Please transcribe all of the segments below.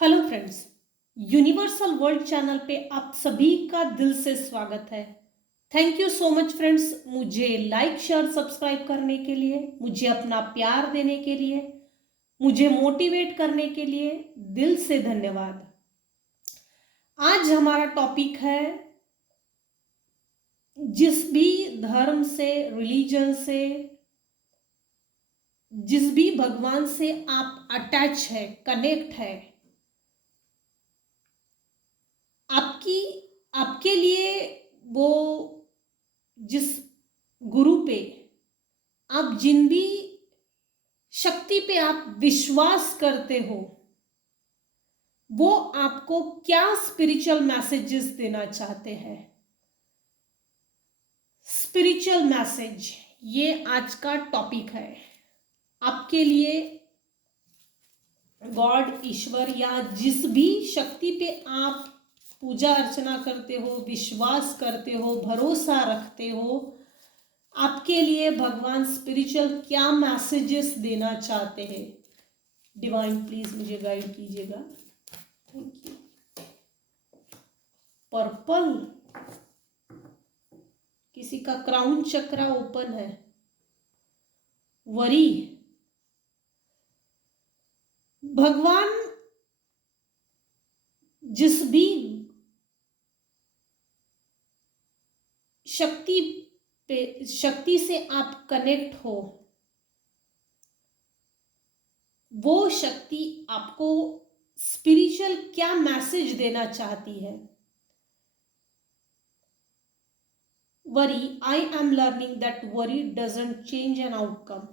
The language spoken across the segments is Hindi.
Hello friends. Universal world channel पे आप सभी का दिल से स्वागत है। Thank you so much friends, मुझे लाइक शेयर सब्सक्राइब करने के लिए, मुझे अपना प्यार देने के लिए, मुझे मोटिवेट करने के लिए दिल से धन्यवाद। आज हमारा टॉपिक है जिस भी धर्म से, रिलीजन से, जिस भी भगवान से आप अटैच है, कनेक्ट है, आपकी आपके लिए वो जिस गुरु पे, आप जिन भी शक्ति पे आप विश्वास करते हो, वो आपको क्या स्पिरिचुअल मैसेजेस देना चाहते हैं। स्पिरिचुअल मैसेज, ये आज का टॉपिक है आपके लिए। गॉड, ईश्वर या जिस भी शक्ति पे आप पूजा अर्चना करते हो, विश्वास करते हो, भरोसा रखते हो, आपके लिए भगवान स्पिरिचुअल क्या मैसेजेस देना चाहते हैं। डिवाइन प्लीज मुझे गाइड कीजिएगा, थैंक यू। पर्पल, किसी का क्राउन चक्रा ओपन है। वरी, भगवान जिस भी शक्ति से आप कनेक्ट हो, वो शक्ति आपको स्पिरिचुअल क्या मैसेज देना चाहती है। Worry, I am learning that worry doesn't change an outcome.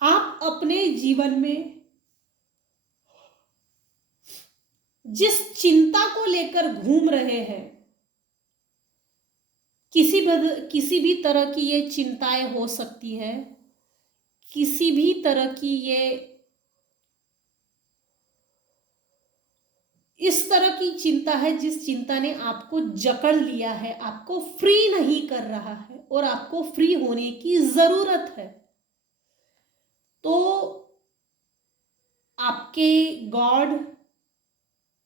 आप अपने जीवन में जिस चिंता को लेकर घूम रहे हैं, किसी भी तरह की ये चिंताएं हो सकती है, किसी भी तरह की ये इस तरह की चिंता है जिस चिंता ने आपको जकड़ लिया है, आपको फ्री नहीं कर रहा है और आपको फ्री होने की जरूरत है। तो आपके गॉड,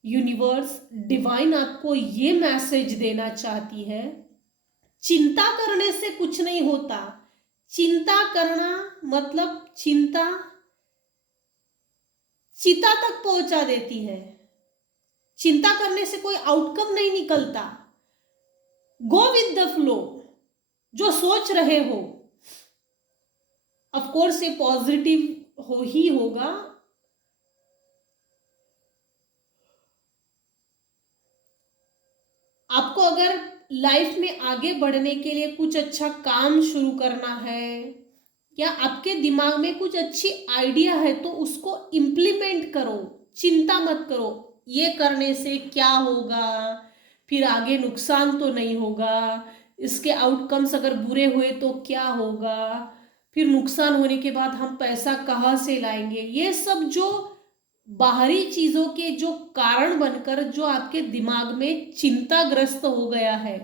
यूनिवर्स, डिवाइन आपको ये मैसेज देना चाहती है, चिंता करने से कुछ नहीं होता। चिंता करना मतलब चिंता चिता तक पहुंचा देती है। चिंता करने से कोई आउटकम नहीं निकलता। Go with the flow. जो सोच रहे हो, ऑफ कोर्स ये पॉजिटिव हो ही होगा। आपको अगर लाइफ में आगे बढ़ने के लिए कुछ अच्छा काम शुरू करना है या आपके दिमाग में कुछ अच्छी आइडिया है, तो उसको इम्प्लीमेंट करो। चिंता मत करो ये करने से क्या होगा, फिर आगे नुकसान तो नहीं होगा, इसके आउटकम्स अगर बुरे हुए तो क्या होगा, फिर नुकसान होने के बाद हम पैसा कहाँ से लाएंगे। ये सब जो बाहरी चीजों के जो कारण बनकर जो आपके दिमाग में चिंताग्रस्त हो गया है,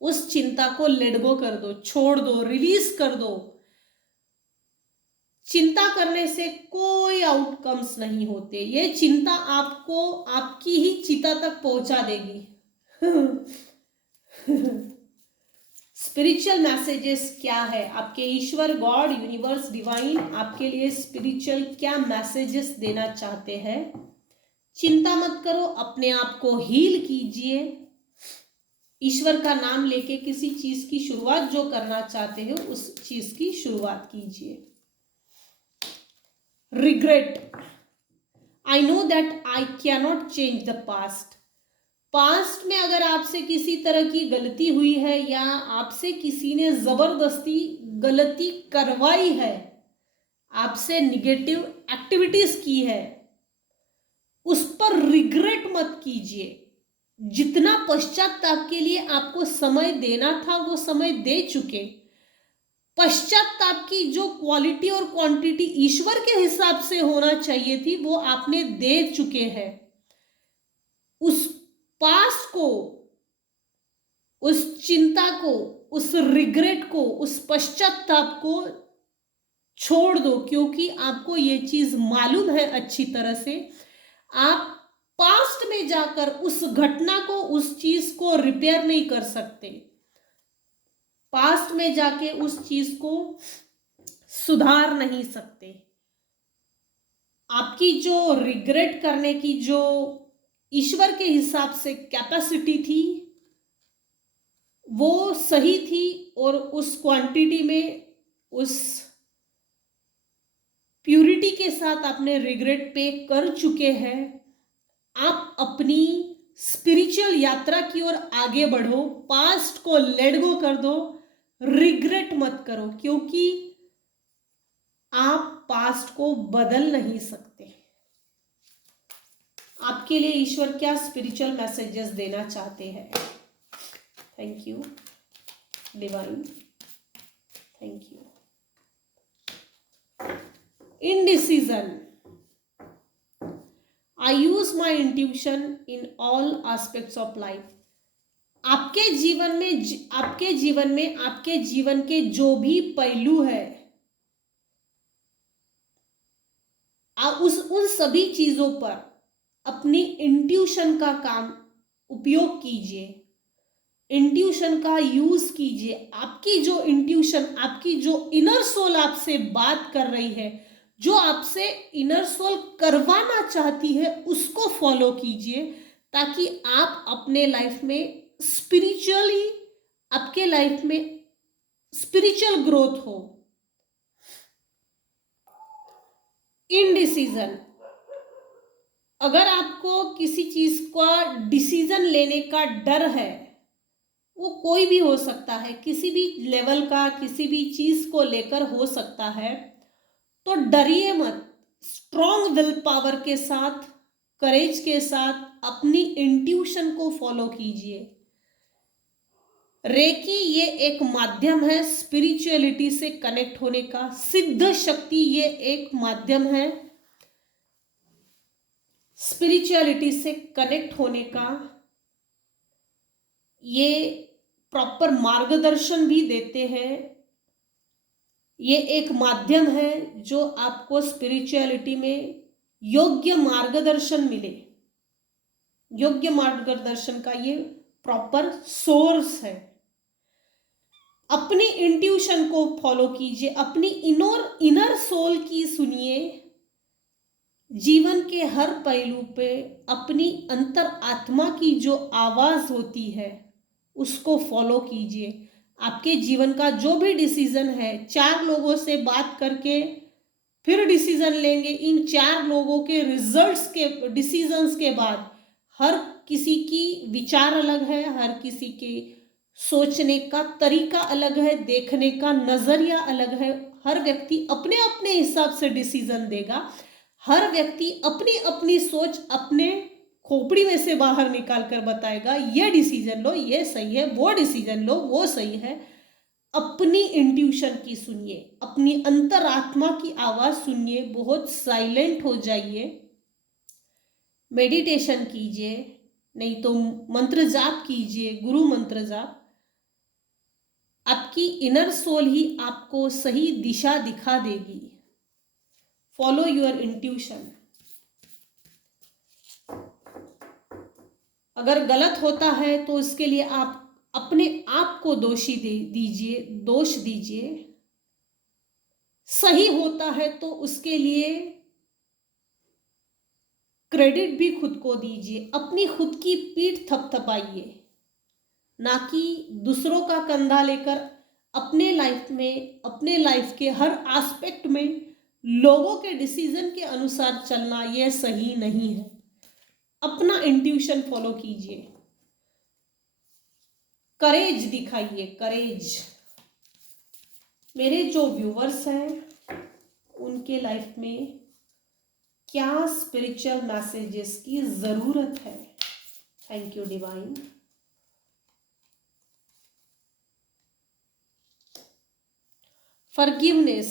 उस चिंता को लेट गो कर दो, छोड़ दो, रिलीज कर दो। चिंता करने से कोई आउटकम्स नहीं होते। ये चिंता आपको आपकी ही चिता तक पहुंचा देगी। स्पिरिचुअल मैसेजेस क्या है, आपके ईश्वर, गॉड, यूनिवर्स, डिवाइन आपके लिए स्पिरिचुअल क्या मैसेजेस देना चाहते हैं। चिंता मत करो, अपने आप को हील कीजिए। ईश्वर का नाम लेके किसी चीज की शुरुआत जो करना चाहते हो, उस चीज की शुरुआत कीजिए। Regret, I know that I can not change the past. Past में अगर आपसे किसी तरह की गलती हुई है या आपसे किसी ने जबरदस्ती गलती करवाई है, आपसे निगेटिव एक्टिविटीज की है, उस पर रिग्रेट मत कीजिए। जितना पश्चाताप के लिए आपको समय देना था वो समय दे चुके। पश्चाताप की जो क्वालिटी और क्वांटिटी ईश्वर के हिसाब से होना चाहिए थी, वो आपने दे चुके हैं। उस पास्ट को, उस चिंता को, उस रिग्रेट को, उस पश्चाताप को छोड़ दो, क्योंकि आपको ये चीज मालूम है अच्छी तरह से, आप पास्ट में जाकर उस घटना को, उस चीज को रिपेयर नहीं कर सकते। पास्ट में जाके उस चीज को सुधार नहीं सकते। आपकी जो रिग्रेट करने की जो ईश्वर के हिसाब से कैपेसिटी थी वो सही थी, और उस क्वांटिटी में, उस प्यूरिटी के साथ आपने रिग्रेट पे कर चुके हैं। आप अपनी स्पिरिचुअल यात्रा की ओर आगे बढ़ो, पास्ट को लेट गो कर दो, रिग्रेट मत करो, क्योंकि आप पास्ट को बदल नहीं सकते। आपके लिए ईश्वर क्या स्पिरिचुअल मैसेजेस देना चाहते हैं? Thank you divine, thank you. Indecision. I use my intuition in all aspects of life. आपके जीवन में आपके जीवन के जो भी पहलू है, उन सभी चीजों पर अपनी इंट्यूशन का काम उपयोग कीजिए, इंट्यूशन का यूज कीजिए। आपकी जो इंट्यूशन, आपकी जो इनर सोल आपसे बात कर रही है, जो आपसे इनर सोल करवाना चाहती है, उसको फॉलो कीजिए, ताकि आप अपने लाइफ में स्पिरिचुअली, आपके लाइफ में स्पिरिचुअल ग्रोथ हो। इनडिसीजन, अगर आपको किसी चीज का डिसीजन लेने का डर है, वो कोई भी हो सकता है, किसी भी लेवल का, किसी भी चीज को लेकर हो सकता है, तो डरिए मत। स्ट्रॉन्ग विल पावर के साथ, करेज के साथ अपनी इंट्यूशन को फॉलो कीजिए। रेकी ये एक माध्यम है स्पिरिचुअलिटी से कनेक्ट होने का, सिद्ध शक्ति ये एक माध्यम है स्पिरिचुअलिटी से कनेक्ट होने का। ये प्रॉपर मार्गदर्शन भी देते हैं। ये एक माध्यम है जो आपको स्पिरिचुअलिटी में योग्य मार्गदर्शन मिले, योग्य मार्गदर्शन का ये प्रॉपर सोर्स है। अपनी इंट्यूशन को फॉलो कीजिए, अपनी इनर सोल की सुनिए। जीवन के हर पहलू पे अपनी अंतर आत्मा की जो आवाज होती है उसको फॉलो कीजिए। आपके जीवन का जो भी डिसीजन है, 4 लोगों से बात करके फिर डिसीजन लेंगे। इन 4 लोगों के रिजल्ट्स के, डिसीजंस के बाद, हर किसी की विचार अलग है, हर किसी के सोचने का तरीका अलग है, देखने का नजरिया अलग है। हर व्यक्ति अपने अपने हिसाब से डिसीजन देगा। हर व्यक्ति अपनी अपनी सोच अपने खोपड़ी में से बाहर निकाल कर बताएगा, ये डिसीजन लो, ये सही है, वो डिसीजन लो, वो सही है। अपनी इंट्यूशन की सुनिए, अपनी अंतरात्मा की आवाज सुनिए, बहुत साइलेंट हो जाइए, मेडिटेशन कीजिए, नहीं तो मंत्र जाप कीजिए, गुरु मंत्र जाप। आपकी इनर सोल ही आपको सही दिशा दिखा देगी। Follow your intuition. अगर गलत होता है तो इसके लिए आप अपने आप को दोष दीजिए। सही होता है तो उसके लिए क्रेडिट भी खुद को दीजिए। अपनी खुद की पीठ थपथपाइए, ना कि दूसरों का कंधा लेकर अपने लाइफ के हर एस्पेक्ट में लोगों के डिसीजन के अनुसार चलना यह सही नहीं है। अपना इंट्यूशन फॉलो कीजिए, करेज दिखाइए, करेज। मेरे जो व्यूवर्स हैं उनके लाइफ में क्या स्पिरिचुअल मैसेजेस की जरूरत है? Thank you divine. Forgiveness.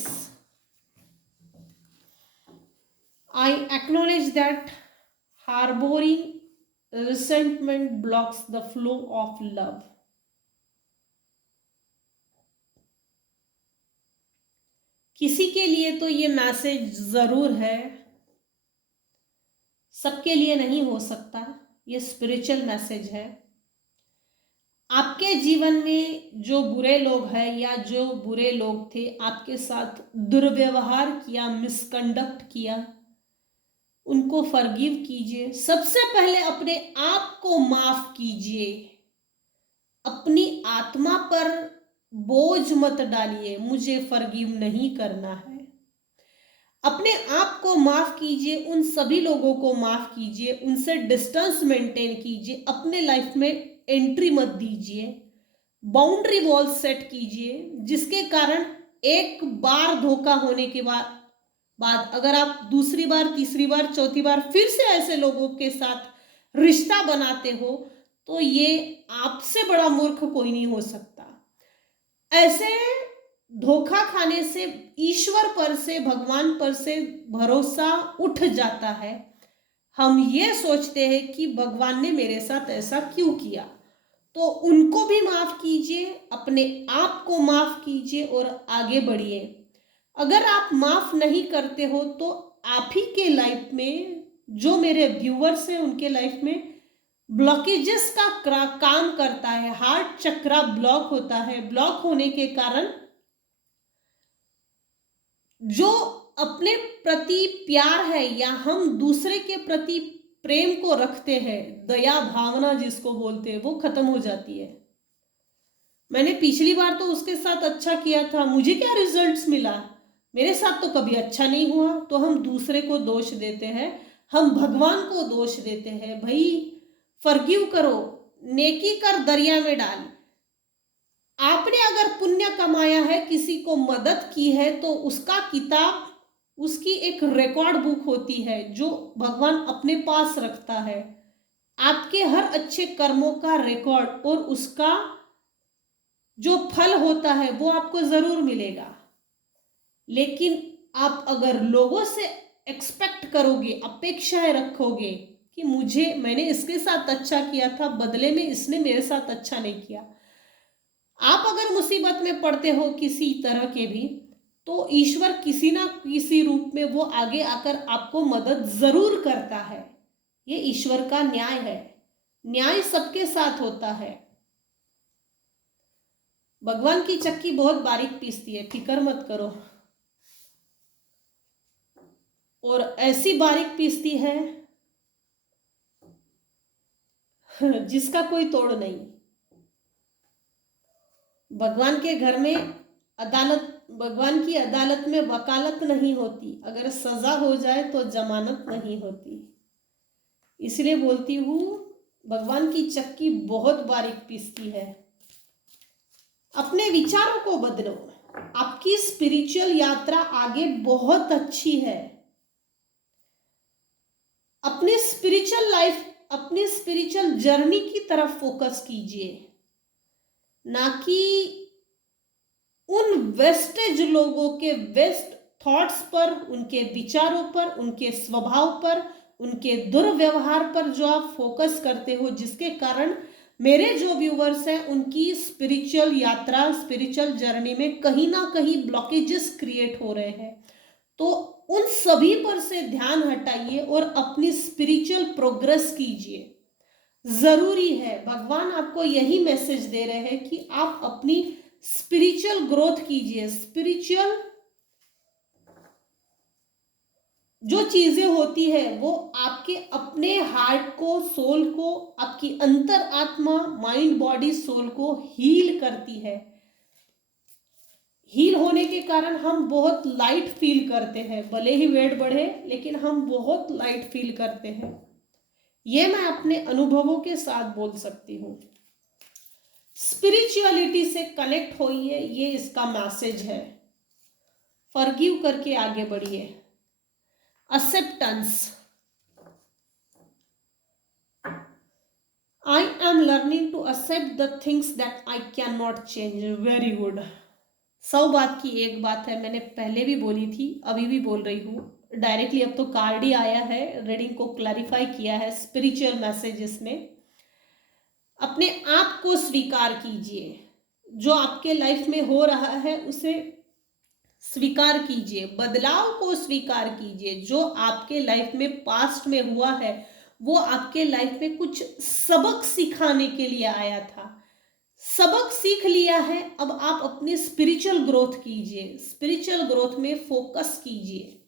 I acknowledge that harboring resentment blocks the flow of love. किसी के लिए तो ये मैसेज जरूर है, सबके लिए नहीं हो सकता। ये स्पिरिचुअल मैसेज है। आपके जीवन में जो बुरे लोग हैं या जो बुरे लोग थे, आपके साथ दुर्व्यवहार किया, मिसकंडक्ट किया, उनको फॉरगिव कीजिए। सबसे पहले अपने आप को माफ कीजिए। अपनी आत्मा पर बोझ मत डालिए, मुझे फॉरगिव नहीं करना है। अपने आप को माफ कीजिए, उन सभी लोगों को माफ कीजिए, उनसे डिस्टेंस मेंटेन कीजिए, अपने लाइफ में एंट्री मत दीजिए, बाउंड्री वॉल सेट कीजिए, जिसके कारण एक बार धोखा होने के बाद अगर आप दूसरी बार, तीसरी बार, चौथी बार फिर से ऐसे लोगों के साथ रिश्ता बनाते हो, तो ये आपसे बड़ा मूर्ख कोई नहीं हो सकता। ऐसे धोखा खाने से ईश्वर पर से, भगवान पर से भरोसा उठ जाता है। हम ये सोचते हैं कि भगवान ने मेरे साथ ऐसा क्यों किया। तो उनको भी माफ कीजिए, अपने आप को माफ कीजिए और आगे बढ़िए। अगर आप माफ नहीं करते हो तो आप ही के लाइफ में, जो मेरे व्यूअर्स हैं उनके लाइफ में ब्लॉकेजेस का काम करता है। हार्ट चक्रा ब्लॉक होता है। ब्लॉक होने के कारण जो अपने प्रति प्यार है या हम दूसरे के प्रति प्रेम को रखते हैं, दया भावना जिसको बोलते हैं, वो खत्म हो जाती है। मैंने पिछली बार तो उसके साथ अच्छा किया था, मुझे क्या रिजल्ट्स मिला, मेरे साथ तो कभी अच्छा नहीं हुआ। तो हम दूसरे को दोष देते हैं, हम भगवान को दोष देते हैं। भाई फॉरगिव करो, नेकी कर दरिया में डाल। आपने अगर पुण्य कमाया है, किसी को मदद की है, तो उसका किताब, उसकी एक रिकॉर्ड बुक होती है जो भगवान अपने पास रखता है। आपके हर अच्छे कर्मों का रिकॉर्ड और उसका जो फल होता है वो आपको जरूर मिलेगा। लेकिन आप अगर लोगों से एक्सपेक्ट करोगे, अपेक्षाएं रखोगे कि मैंने इसके साथ अच्छा किया था, बदले में इसने मेरे साथ अच्छा नहीं किया। आप अगर मुसीबत में पड़ते हो किसी तरह के भी, तो ईश्वर किसी ना किसी रूप में वो आगे आकर आपको मदद जरूर करता है। ये ईश्वर का न्याय है। न्याय सबके साथ होता है। भगवान की चक्की बहुत बारीक पीसती है, फिक्र मत करो। और ऐसी बारीक पीसती है जिसका कोई तोड़ नहीं। भगवान के घर में भगवान की अदालत में वकालत नहीं होती। अगर सजा हो जाए तो जमानत नहीं होती। इसलिए बोलती हूँ, भगवान की चक्की बहुत बारीक पीसती है। अपने विचारों को बदलो। आपकी स्पिरिचुअल यात्रा आगे बहुत अच्छी है। अपने स्पिरिचुअल लाइफ, अपने स्पिरिचुअल जर्नी की तरफ फोकस कीजिए, ना कि उन वेस्टेज लोगों के वेस्ट थॉट्स पर, उनके विचारों पर, उनके स्वभाव पर, उनके दुर्व्यवहार पर जो आप फोकस करते हो, जिसके कारण मेरे जो व्यूवर्स हैं उनकी स्पिरिचुअल यात्रा, स्पिरिचुअल जर्नी में कहीं ना कहीं ब्लॉकेजेस क्रिएट हो रहे हैं। तो उन सभी पर से ध्यान हटाइए और अपनी स्पिरिचुअल प्रोग्रेस कीजिए। जरूरी है, भगवान आपको यही मैसेज दे रहे हैं कि आप अपनी स्पिरिचुअल ग्रोथ कीजिए। स्पिरिचुअल जो चीजें होती है वो आपके अपने हार्ट को, सोल को, आपकी अंतर आत्मा, माइंड, बॉडी, सोल को हील करती है। हील होने के कारण हम बहुत लाइट फील करते हैं। भले ही वेट बढ़े, लेकिन हम बहुत लाइट फील करते हैं। ये मैं अपने अनुभवों के साथ बोल सकती हूँ। स्पिरिचुअलिटी से कनेक्ट होइए, ये इसका मैसेज है। फॉरगिव करके आगे बढ़िए। Acceptance. I am learning to accept the things that I cannot change. Very good. 100 बात की एक बात है, मैंने पहले भी बोली थी, अभी भी बोल रही हूँ डायरेक्टली। अब तो कार्ड ही आया है, रीडिंग को क्लैरिफाई किया है स्पिरिचुअल मैसेजेस ने। अपने आप को स्वीकार कीजिए। जो आपके लाइफ में हो रहा है उसे स्वीकार कीजिए, बदलाव को स्वीकार कीजिए। जो आपके लाइफ में पास्ट में हुआ है वो आपके लाइफ में कुछ सबक सिखाने के लिए आया था, सबक सीख लिया है। अब आप अपनी स्पिरिचुअल ग्रोथ कीजिए, स्पिरिचुअल ग्रोथ में फोकस कीजिए।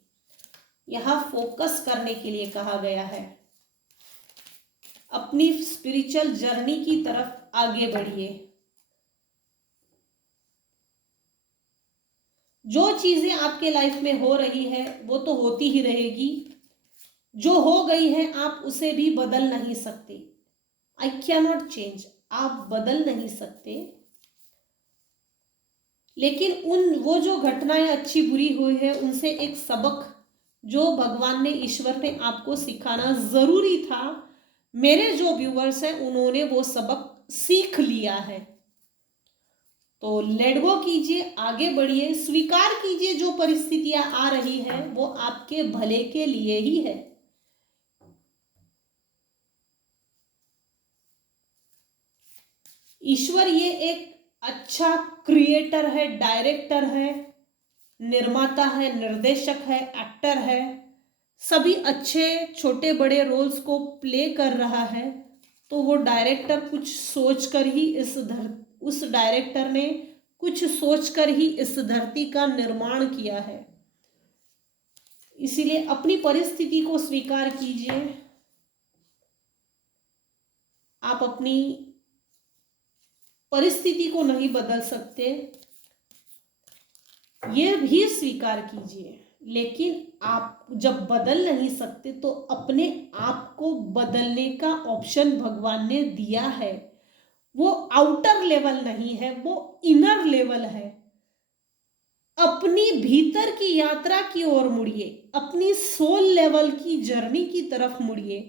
यहां फोकस करने के लिए कहा गया है। अपनी स्पिरिचुअल जर्नी की तरफ आगे बढ़िए। जो चीजें आपके लाइफ में हो रही है वो तो होती ही रहेगी, जो हो गई है आप उसे भी बदल नहीं सकते। आई कैन नॉट चेंज, आप बदल नहीं सकते, लेकिन वो जो घटनाएं अच्छी बुरी हुई है उनसे एक सबक जो भगवान ने, ईश्वर ने आपको सिखाना जरूरी था, मेरे जो व्यूअर्स हैं उन्होंने वो सबक सीख लिया है। तो लेट गो कीजिए, आगे बढ़िए, स्वीकार कीजिए जो परिस्थितियां आ रही है वो आपके भले के लिए ही है। ईश्वर ये एक अच्छा क्रिएटर है, डायरेक्टर है, निर्माता है, निर्देशक है, एक्टर है, सभी अच्छे छोटे बड़े रोल्स को प्ले कर रहा है। तो वो डायरेक्टर कुछ सोचकर ही उस डायरेक्टर ने कुछ सोचकर ही इस धरती का निर्माण किया है। इसीलिए अपनी परिस्थिति को स्वीकार कीजिए। आप अपनी परिस्थिति को नहीं बदल सकते, ये भी स्वीकार कीजिए, लेकिन आप जब बदल नहीं सकते तो अपने आप को बदलने का ऑप्शन भगवान ने दिया है। वो आउटर लेवल नहीं है, वो इनर लेवल है। अपनी भीतर की यात्रा की ओर मुड़िए, अपनी सोल लेवल की जर्नी की तरफ मुड़िए,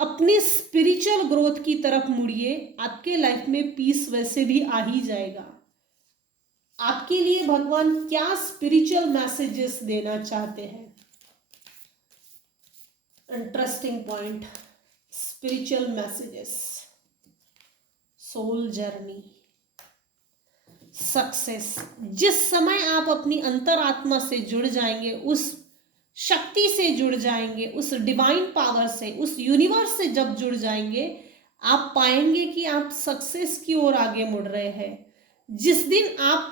अपनी स्पिरिचुअल ग्रोथ की तरफ मुड़िए। आपके लाइफ में पीस वैसे भी आ ही जाएगा। आपके लिए भगवान क्या स्पिरिचुअल मैसेजेस देना चाहते हैं? Interesting point, spiritual messages, soul journey, success. जिस समय आप अपनी अंतरात्मा से जुड़ जाएंगे, उस शक्ति से जुड़ जाएंगे, उस डिवाइन पावर से, उस यूनिवर्स से जब जुड़ जाएंगे, आप पाएंगे कि आप सक्सेस की ओर आगे मुड़ रहे हैं। जिस दिन आप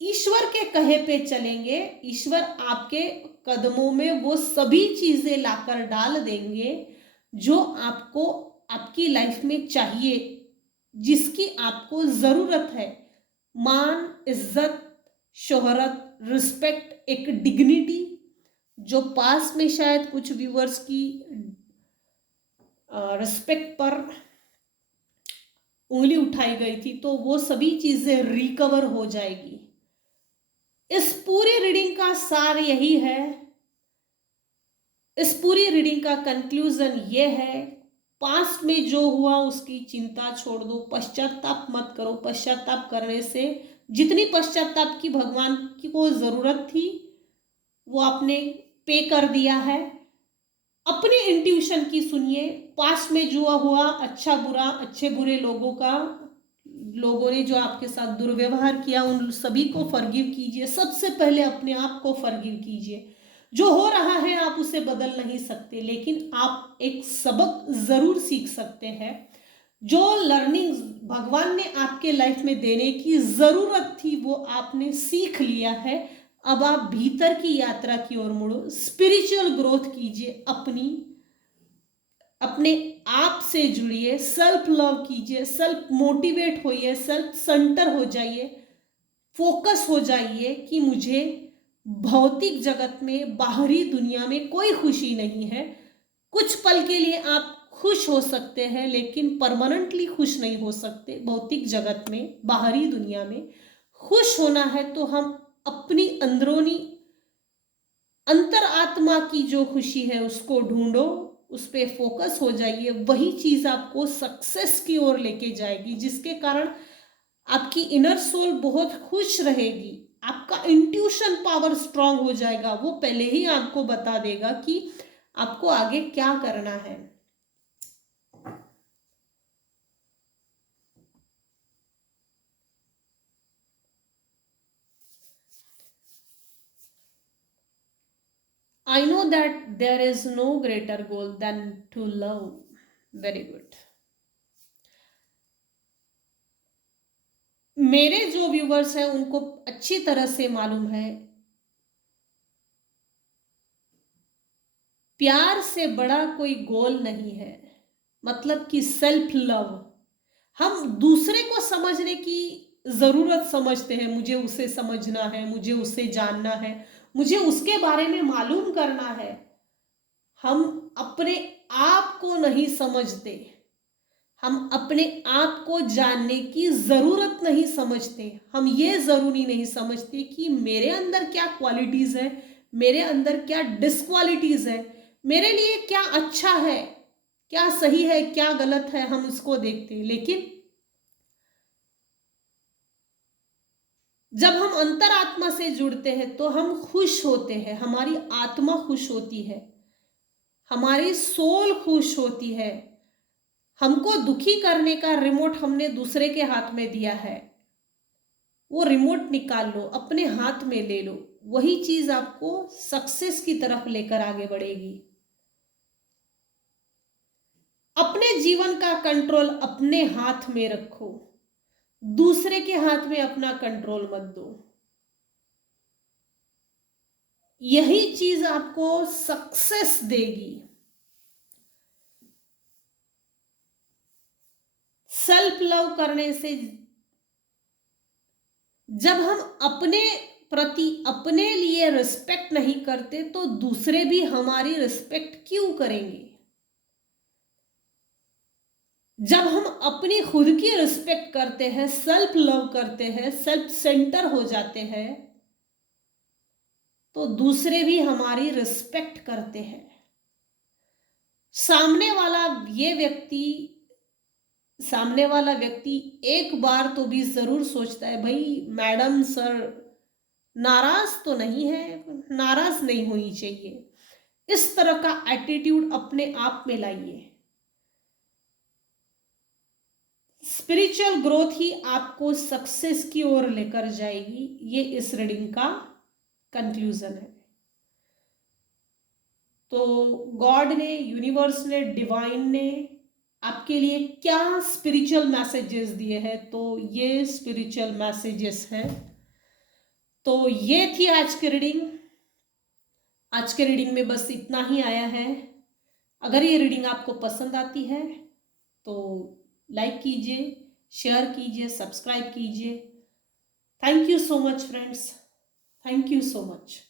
ईश्वर के कहे पे चलेंगे, ईश्वर आपके कदमों में वो सभी चीजें लाकर डाल देंगे जो आपको आपकी लाइफ में चाहिए, जिसकी आपको जरूरत है। मान, इज्जत, शोहरत, रिस्पेक्ट, एक डिग्निटी, जो पास में शायद कुछ व्यूअर्स की रिस्पेक्ट पर उंगली उठाई गई थी, तो वो सभी चीजें रिकवर हो जाएगी। इस पूरी रीडिंग का सार यही है, इस पूरी रीडिंग का कंक्लूजन ये है, पास्ट में जो हुआ उसकी चिंता छोड़ दो, पश्चाताप मत करो। पश्चाताप करने से, जितनी पश्चाताप की भगवान की को जरूरत थी वो आपने पे कर दिया है। अपने इंट्यूशन की सुनिए। पास्ट में जो हुआ, अच्छा बुरा, अच्छे बुरे लोगों ने जो आपके साथ दुर्व्यवहार किया, उन सभी को फॉरगिव कीजिए। सबसे पहले अपने आप को फॉरगिव कीजिए। जो हो रहा है आप उसे बदल नहीं सकते, लेकिन आप एक सबक जरूर सीख सकते हैं। जो लर्निंग भगवान ने आपके लाइफ में देने की जरूरत थी वो आपने सीख लिया है। अब आप भीतर की यात्रा की ओर मुड़ो, स्पिरिचुअल ग्रोथ कीजिए, अपने आप से जुड़िए, सेल्फ लव कीजिए, सेल्फ मोटिवेट होइए, सेल्फ सेंटर हो जाइए, फोकस हो जाइए कि मुझे भौतिक जगत में, बाहरी दुनिया में कोई खुशी नहीं है। कुछ पल के लिए आप खुश हो सकते हैं, लेकिन परमानेंटली खुश नहीं हो सकते। भौतिक जगत में, बाहरी दुनिया में खुश होना है तो हम अपनी अंदरूनी अंतर आत्मा की जो खुशी है उसको ढूंढो, उस पर फोकस हो जाइए। वही चीज आपको सक्सेस की ओर लेके जाएगी, जिसके कारण आपकी इनर सोल बहुत खुश रहेगी। आपका इंट्यूशन पावर स्ट्रांग हो जाएगा, वो पहले ही आपको बता देगा कि आपको आगे क्या करना है। I know that there is no greater goal than to love. Very good. मेरे जो व्यूवर्स हैं उनको अच्छी तरह से मालूम है, प्यार से बड़ा कोई गोल नहीं है। मतलब कि सेल्फ लव, हम दूसरे को समझने की जरूरत समझते हैं, मुझे उसे समझना है, मुझे उसे जानना है, मुझे उसके बारे में मालूम करना है। हम अपने आप को नहीं समझते, हम अपने आप को जानने की जरूरत नहीं समझते। हम ये जरूरी नहीं समझते कि मेरे अंदर क्या क्वालिटीज है, मेरे अंदर क्या डिसक्वालिटीज है, मेरे लिए क्या अच्छा है, क्या सही है, क्या गलत है, हम उसको देखते हैं। लेकिन जब हम अंतरात्मा से जुड़ते हैं तो हम खुश होते हैं, हमारी आत्मा खुश होती है, हमारी सोल खुश होती है। हमको दुखी करने का रिमोट हमने दूसरे के हाथ में दिया है, वो रिमोट निकाल लो, अपने हाथ में ले लो, वही चीज आपको सक्सेस की तरफ लेकर आगे बढ़ेगी। अपने जीवन का कंट्रोल अपने हाथ में रखो, दूसरे के हाथ में अपना कंट्रोल मत दो। यही चीज आपको सक्सेस देगी। सेल्फ लव करने से जब हम अपने प्रति अपने लिए रिस्पेक्ट नहीं करते तो दूसरे भी हमारी रिस्पेक्ट क्यों करेंगे। जब हम अपनी खुद की रिस्पेक्ट करते हैं, सेल्फ लव करते हैं, सेल्फ सेंटर हो जाते हैं, तो दूसरे भी हमारी रिस्पेक्ट करते हैं। सामने वाला सामने वाला व्यक्ति एक बार तो भी जरूर सोचता है, भाई मैडम सर नाराज तो नहीं है, नाराज नहीं होनी चाहिए। इस तरह का एटीट्यूड अपने आप में लाइए। स्पिरिचुअल ग्रोथ ही आपको सक्सेस की ओर लेकर जाएगी। ये इस रीडिंग का कंक्लूजन है। तो गॉड ने, यूनिवर्स ने, डिवाइन ने आपके लिए क्या स्पिरिचुअल मैसेजेस दिए हैं, तो ये स्पिरिचुअल मैसेजेस हैं। तो ये थी आज की रीडिंग। आज के रीडिंग में बस इतना ही आया है। अगर ये रीडिंग आपको पसंद आती है तो लाइक कीजिए, शेयर कीजिए, सब्सक्राइब कीजिए। Thank you so much friends, thank you so much.